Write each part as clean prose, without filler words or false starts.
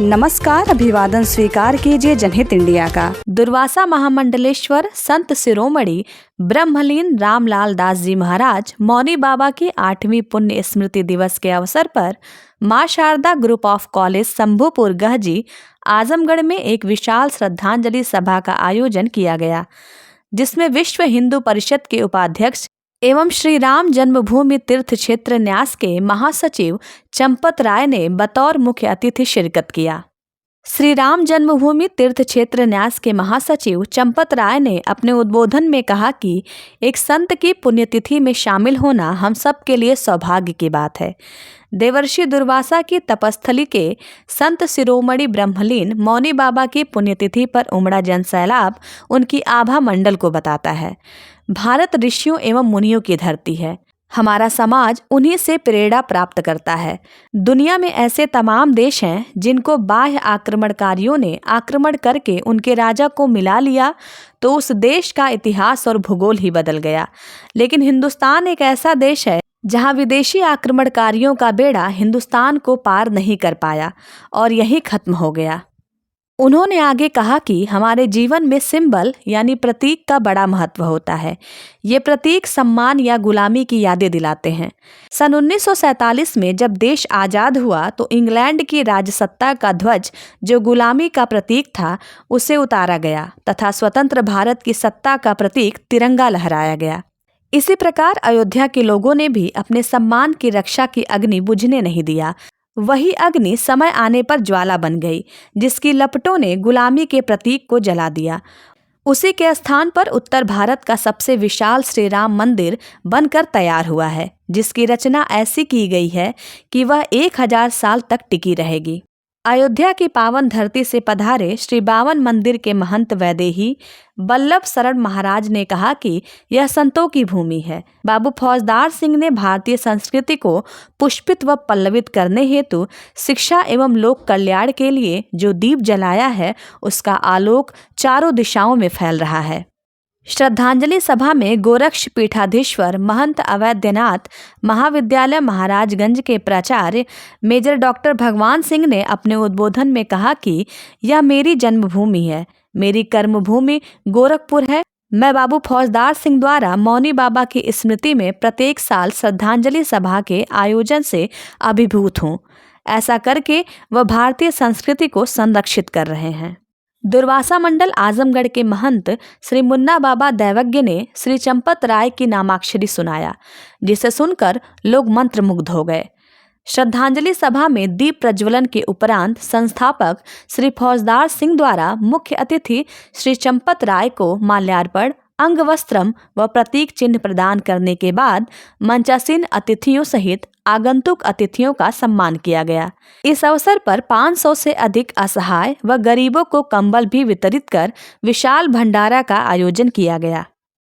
नमस्कार, अभिवादन स्वीकार कीजिए जनहित इंडिया का। दुर्वासा महामंडलेश्वर संत शिरोमणि ब्रह्मलीन रामलाल दास जी महाराज मौनी बाबा की 8वीं पुण्य स्मृति दिवस के अवसर पर Maa Sharda group of college Shambhupur Gahji Azamgarh में एक विशाल श्रद्धांजलि सभा का आयोजन किया गया, जिसमें विश्व हिंदू परिषद के उपाध्यक्ष एवं श्री राम जन्मभूमि तीर्थ क्षेत्र न्यास के महासचिव चंपत राय ने बतौर मुख्य अतिथि शिरकत किया। श्री राम जन्मभूमि तीर्थ क्षेत्र न्यास के महासचिव चंपत राय ने अपने उद्बोधन में कहा कि एक संत की पुण्यतिथि में शामिल होना हम सब के लिए सौभाग्य की बात है। देवर्षि दुर्वासा की तपस्थली के संत शिरोमणि ब्रह्मलीन मौनी बाबा की पुण्यतिथि पर उमड़ा जनसैलाब उनकी आभा मंडल को बताता है। भारत ऋषियों एवं मुनियों की धरती है। हमारा समाज उन्हीं से प्रेरणा प्राप्त करता है। दुनिया में ऐसे तमाम देश हैं जिनको बाह्य आक्रमणकारियों ने आक्रमण करके उनके राजा को मिला लिया तो उस देश का इतिहास और भूगोल ही बदल गया। लेकिन हिंदुस्तान एक ऐसा देश है जहां विदेशी आक्रमणकारियों का बेड़ा हिंदुस्तान को पार नहीं कर पाया और यही खत्म हो गया। उन्होंने आगे कहा कि हमारे जीवन में सिंबल यानी प्रतीक का बड़ा महत्व होता है। ये प्रतीक सम्मान या गुलामी की यादें दिलाते हैं। सन 1947 में जब देश आज़ाद हुआ तो इंग्लैंड की राजसत्ता का ध्वज जो गुलामी का प्रतीक था उसे उतारा गया तथा स्वतंत्र भारत की सत्ता का प्रतीक तिरंगा लहराया गया। इसी प्रकार अयोध्या के लोगों ने भी अपने सम्मान की रक्षा की अग्नि बुझने नहीं दिया। वही अग्नि समय आने पर ज्वाला बन गई, जिसकी लपटों ने गुलामी के प्रतीक को जला दिया। उसी के स्थान पर उत्तर भारत का सबसे विशाल श्री राम मंदिर बनकर तैयार हुआ है, जिसकी रचना ऐसी की गई है कि वह 1000 साल तक टिकी रहेगी। अयोध्या की पावन धरती से पधारे श्री बावन मंदिर के महंत वैदेही बल्लभ शरण महाराज ने कहा कि यह संतों की भूमि है। बाबू फौजदार सिंह ने भारतीय संस्कृति को पुष्पित व पल्लवित करने हेतु शिक्षा एवं लोक कल्याण के लिए जो दीप जलाया है उसका आलोक चारों दिशाओं में फैल रहा है। श्रद्धांजलि सभा में गोरक्ष पीठाधीश्वर महंत अवैधनाथ महाविद्यालय महाराजगंज के प्राचार्य मेजर डॉक्टर भगवान सिंह ने अपने उद्बोधन में कहा कि यह मेरी जन्मभूमि है, मेरी कर्मभूमि गोरखपुर है। मैं बाबू फौजदार सिंह द्वारा मौनी बाबा की स्मृति में प्रत्येक साल श्रद्धांजलि सभा के आयोजन से अभिभूत हूँ। ऐसा करके वह भारतीय संस्कृति को संरक्षित कर रहे हैं। दुर्वासा मंडल आजमगढ़ के महंत श्री मुन्ना बाबा दैवज्ञ ने श्री चंपत राय की नामाक्षरी सुनाया, जिसे सुनकर लोग मंत्रमुग्ध हो गए। श्रद्धांजलि सभा में दीप प्रज्वलन के उपरांत संस्थापक श्री फौजदार सिंह द्वारा मुख्य अतिथि श्री चंपत राय को माल्यार्पण, अंग वस्त्रम व प्रतीक चिन्ह प्रदान करने के बाद मंचासीन अतिथियों सहित आगंतुक अतिथियों का सम्मान किया गया। इस अवसर पर 500 से अधिक असहाय व गरीबों को कंबल भी वितरित कर विशाल भंडारा का आयोजन किया गया।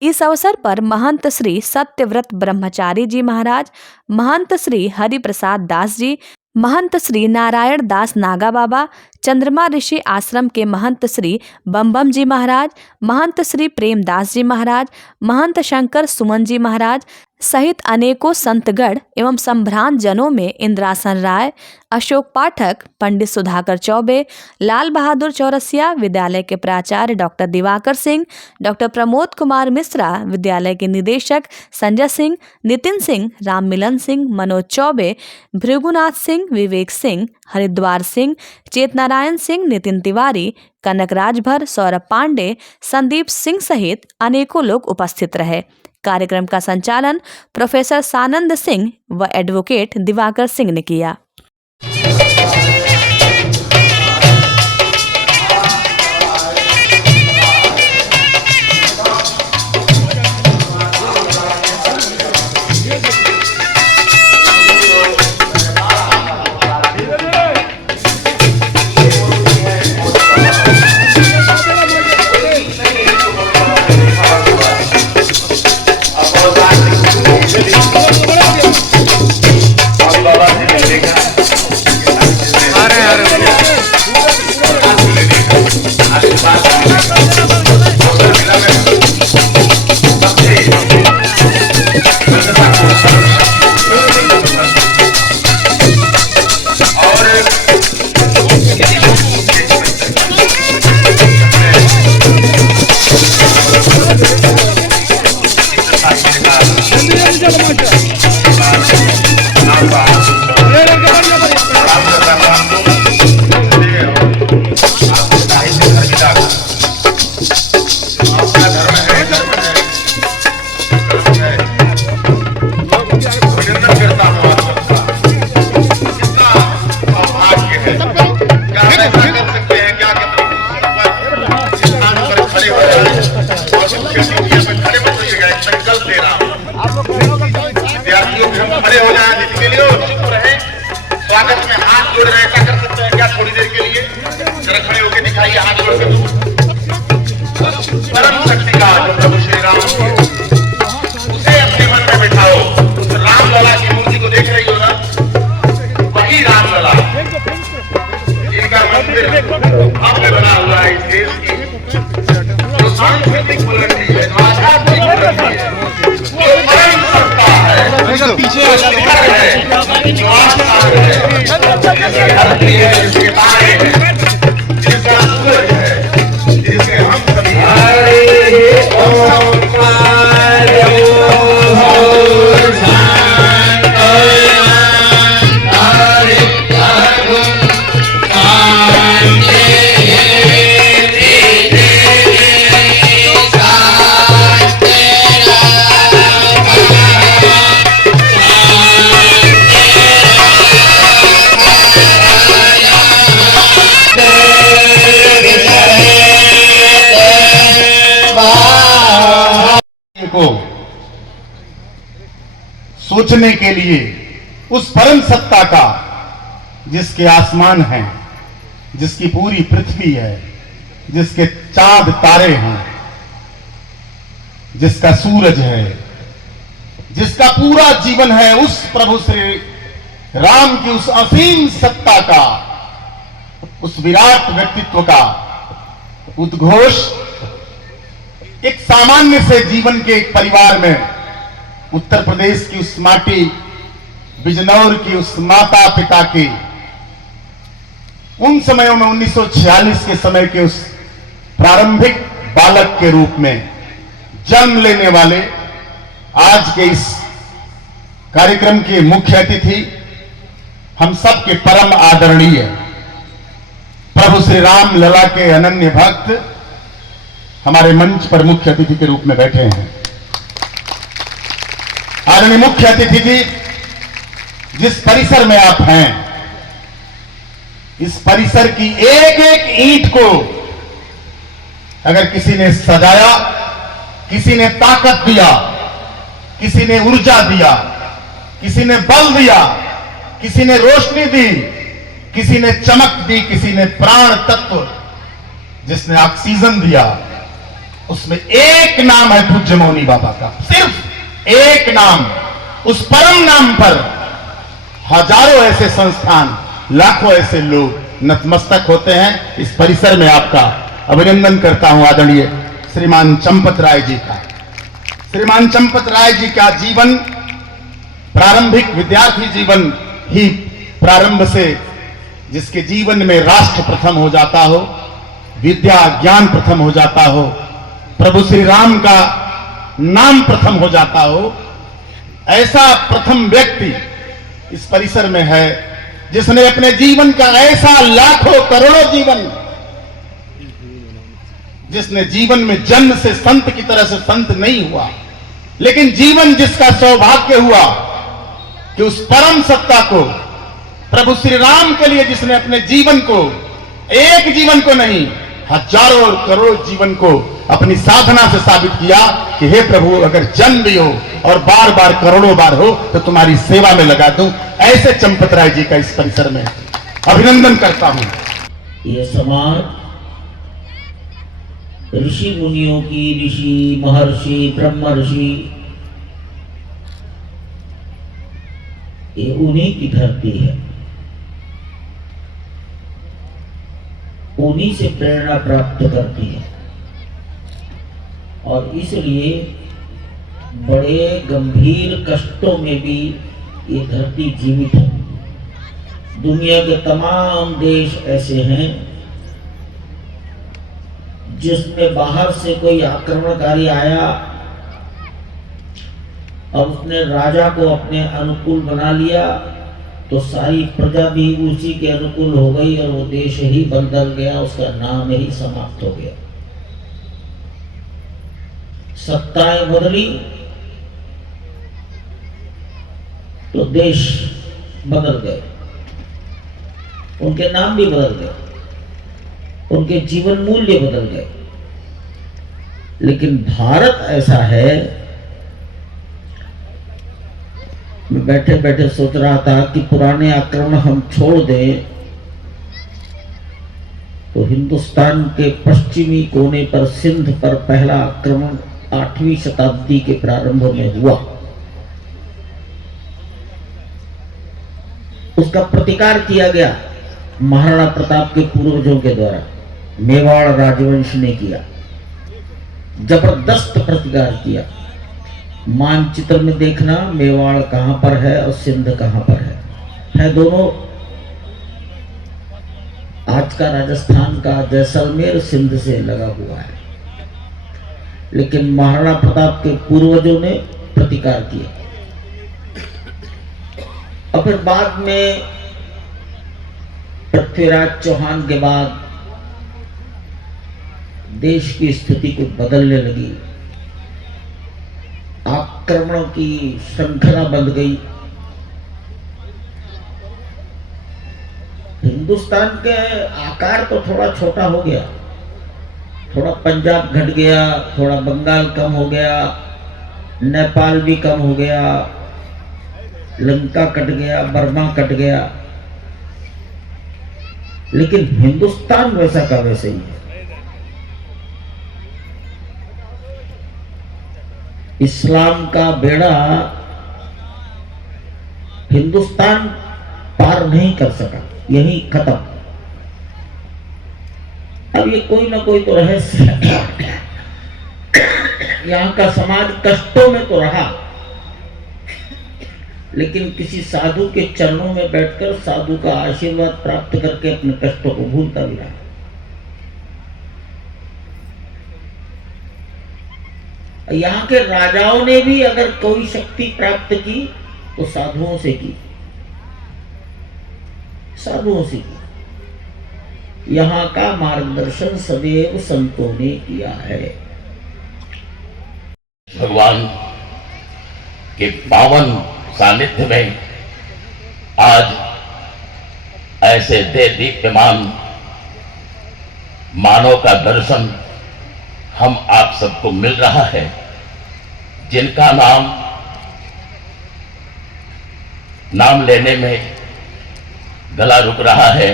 इस अवसर पर महंत श्री सत्यव्रत ब्रह्मचारी जी महाराज, महंत श्री हरिप्रसाद दास जी, महंत श्री नारायण दास नागा बाबा, चंद्रमा ऋषि आश्रम के महंत श्री बम जी महाराज, महंत श्री प्रेमदास जी महाराज, महंत शंकर सुमन जी महाराज सहित अनेकों संतगण एवं संभ्रांत जनों में इंद्रासन राय, अशोक पाठक, पंडित सुधाकर चौबे, लाल बहादुर चौरसिया विद्यालय के प्राचार्य डॉक्टर दिवाकर सिंह, डॉक्टर प्रमोद कुमार मिश्रा विद्यालय के निदेशक संजय सिंह, नितिन सिंह, राम मिलन सिंह, मनोज चौबे, भृगुनाथ सिंह, विवेक सिंह, हरिद्वार सिंह, चेतनारायण सिंह, नितिन तिवारी, कनक राजभर, सौरभ पांडे, संदीप सिंह सहित अनेकों लोग उपस्थित रहे। कार्यक्रम का संचालन प्रोफेसर सानंद सिंह व एडवोकेट दिवाकर सिंह ने किया। खड़े हो जाए अतिथि के लिए और चुप रहे। स्वागत में हाथ जोड़ रहे, ऐसा कर सकते हैं क्या थोड़ी देर के लिए? जरा खड़े होकर दिखाइए हाथ जोड़ के। परम शक्ति का जो प्रभु श्री राम उसे अपने मन में बिठाओ। रामलला की मूर्ति को देख रही हो ना, वही रामलला, इनका मंदिर भव्य बना हुआ है इस देश की। जो सांस्कृतिक बुलंदी है, जो आध्यात्मिक बुलंदी है, जो परम सत्ता है, जो शिखर है, जो आसमान है, जिसकी धरती है, जिसके तारे हैं, जिसका सूरज है, जिसके हम सभी को सोचने के लिए उस परम सत्ता का, जिसके आसमान हैं, जिसकी पूरी पृथ्वी है, जिसके चांद तारे हैं, जिसका सूरज है, जिसका पूरा जीवन है, उस प्रभु श्री राम की उस असीम सत्ता का, उस विराट व्यक्तित्व का उद्घोष एक सामान्य से जीवन के एक परिवार में, उत्तर प्रदेश की उस माटी, बिजनौर की उस माता पिता के उन समयों में 1946 के समय के उस प्रारंभिक बालक के रूप में जन्म लेने वाले आज के इस कार्यक्रम के मुख्य अतिथि, हम सब के परम आदरणीय प्रभु श्री राम लला के अनन्य भक्त हमारे मंच पर मुख्य अतिथि के रूप में बैठे हैं। आदरणीय मुख्य अतिथि जी, जिस परिसर में आप हैं, इस परिसर की एक एक ईंट को अगर किसी ने सजाया, किसी ने ताकत दिया, किसी ने ऊर्जा दिया, किसी ने बल दिया, किसी ने रोशनी दी, किसी ने चमक दी, किसी ने प्राण तत्व, जिसने ऑक्सीजन दिया, उसमें एक नाम है पूज्य मौनी बाबा का। सिर्फ एक नाम, उस परम नाम पर हजारों ऐसे संस्थान, लाखों ऐसे लोग नतमस्तक होते हैं। इस परिसर में आपका अभिनंदन करता हूं आदरणीय श्रीमान चंपत राय जी का। श्रीमान चंपत राय जी का जीवन, प्रारंभिक विद्यार्थी जीवन ही प्रारंभ से, जिसके जीवन में राष्ट्र प्रथम हो जाता हो, विद्या ज्ञान प्रथम हो जाता हो, प्रभु श्री राम का नाम प्रथम हो जाता हो, ऐसा प्रथम व्यक्ति इस परिसर में है जिसने अपने जीवन का ऐसा लाखों करोड़ों जीवन, जिसने जीवन में जन्म से संत की तरह से संत नहीं हुआ, लेकिन जीवन जिसका सौभाग्य हुआ कि उस परम सत्ता को, प्रभु श्री राम के लिए जिसने अपने जीवन को, एक जीवन को नहीं, हजारों और करोड़ जीवन को अपनी साधना से साबित किया कि हे प्रभु, अगर जन्म भी हो और बार बार करोड़ों बार हो तो तुम्हारी सेवा में लगा दूं। ऐसे चंपत राय जी का इस परिसर में अभिनंदन करता हूं। ये समाज ऋषि मुनियों की, ऋषि महर्षि ब्रह्म ऋषि, ये उन्हीं की धरती है, उन्हीं से प्रेरणा प्राप्त करती है और इसलिए बड़े गंभीर कष्टों में भी ये धरती जीवित है। दुनिया के तमाम देश ऐसे हैं जिसमें बाहर से कोई आक्रमणकारी आया और उसने राजा को अपने अनुकूल बना लिया तो सारी प्रजा भी उसी के अनुकूल हो गई और वो देश ही बदल गया, उसका नाम ही समाप्त हो गया। सत्ताएं बदली तो देश बदल गए, उनके नाम भी बदल गए, उनके जीवन मूल्य बदल गए। लेकिन भारत ऐसा है मैं बैठे बैठे सोच रहा था कि पुराने आक्रमण हम छोड़ दें तो हिंदुस्तान के पश्चिमी कोने पर सिंध पर पहला आक्रमण 8वीं शताब्दी के प्रारंभ में हुआ। उसका प्रतिकार किया गया महाराणा प्रताप के पूर्वजों के द्वारा, मेवाड़ राजवंश ने किया, जबरदस्त प्रतिकार किया। मानचित्र में देखना मेवाड़ कहां पर है और सिंध कहां पर है दोनों आज का राजस्थान का जैसलमेर सिंध से लगा हुआ है। लेकिन महाराणा प्रताप के पूर्वजों ने प्रतिकार किया। और फिर बाद में पृथ्वीराज चौहान के बाद देश की स्थिति कुछ बदलने लगी, आक्रमणों की श्रृंखला बंध गई। हिंदुस्तान के आकार तो थोड़ा छोटा हो गया, थोड़ा पंजाब घट गया, थोड़ा बंगाल कम हो गया, नेपाल भी कम हो गया, लंका कट गया, बर्मा कट गया, लेकिन हिंदुस्तान वैसा का वैसे ही है। इस्लाम का बेड़ा हिंदुस्तान पार नहीं कर सका, यही खत्म। अब ये कोई ना कोई तो रहस्य यहाँ का समाज कष्टों में तो रहा, लेकिन किसी साधु के चरणों में बैठकर साधु का आशीर्वाद प्राप्त करके अपने कष्टों को भूलता भी रहा। यहाँ के राजाओं ने भी अगर कोई शक्ति प्राप्त की तो साधुओं से की, साधुओं से की। यहाँ का मार्गदर्शन सदैव संतों ने किया है। भगवान के पावन सानिध्य में आज ऐसे दे दीप्यमान मानव का दर्शन हम आप सबको मिल रहा है, जिनका नाम लेने में गला रुक रहा है।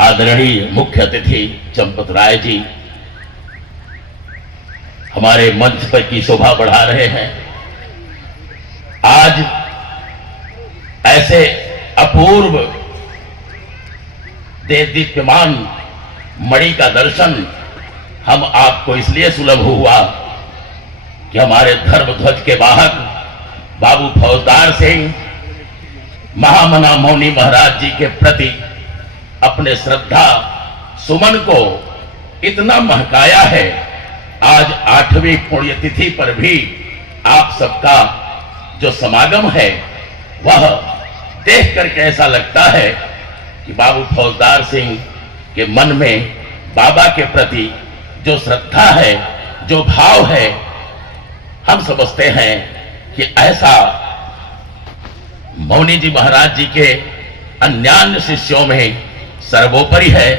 आदरणीय मुख्य अतिथि चंपत राय जी हमारे मंच पर की शोभा बढ़ा रहे हैं। आज ऐसे अपूर्व दीप्यमान मणि का दर्शन हम आपको इसलिए सुलभ हुआ कि हमारे धर्म ध्वज के वाहक बाबू फौजदार सिंह महामना मौनी महाराज जी के प्रति अपने श्रद्धा सुमन को इतना महकाया है। आज 8वीं पुण्यतिथि पर भी आप सबका जो समागम है वह देख करके ऐसा लगता है कि बाबू फौजदार सिंह के मन में बाबा के प्रति जो श्रद्धा है, जो भाव है, हम समझते हैं कि ऐसा मौनी जी महाराज जी के अन्यान्य शिष्यों में सर्वोपरि है।